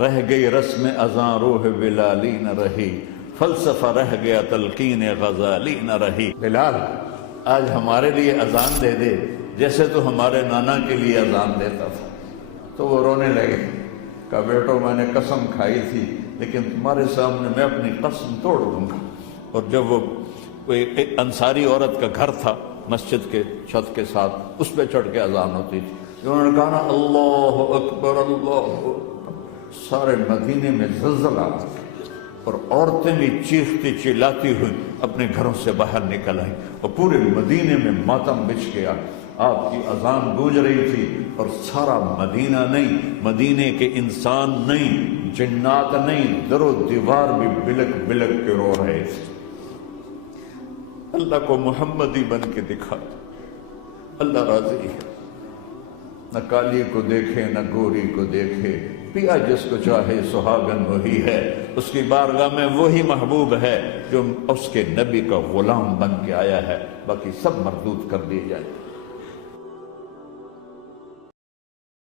رہ گئی رسم اذاں روح بلالی نہ رہی، فلسفہ رہ گیا تلقین غزالی نہ رہی۔ بلال آج ہمارے لیے اذان دے دے جیسے تو ہمارے نانا کے لیے اذان دیتا تھا۔ تو وہ رونے لگے، کہا بیٹو میں نے قسم کھائی تھی لیکن تمہارے سامنے میں اپنی قسم توڑ دوں گا۔ اور جب وہ ایک انصاری عورت کا گھر تھا مسجد کے چھت کے ساتھ، اس پہ چڑھ کے اذان ہوتی تھی، انہوں نے کہا نا اللہ اکبر اللہ اکبر، سارے مدینے میں زلزلہ آ گیا اور عورتیں بھی چیختی چلاتی ہوئی اپنے گھروں سے باہر نکل آئیں اور پورے مدینے میں ماتم بچھ گیا۔ آپ کی اذان گونج رہی تھی اور سارا مدینہ نہیں، مدینے کے انسان نہیں، جنات نہیں، در و دیوار بھی بلک بلک کے رو رہے تھے۔ اللہ کو محمدی بن کے دکھا، اللہ راضی ہے، نہ کالی کو دیکھے نہ گوری کو دیکھے، پیا جس کو چاہے سہاگن وہی ہے، اس کی بارگاہ میں وہی محبوب ہے جو اس کے نبی کا غلام بن کے آیا ہے، باقی سب مردود کر دیے جائیں۔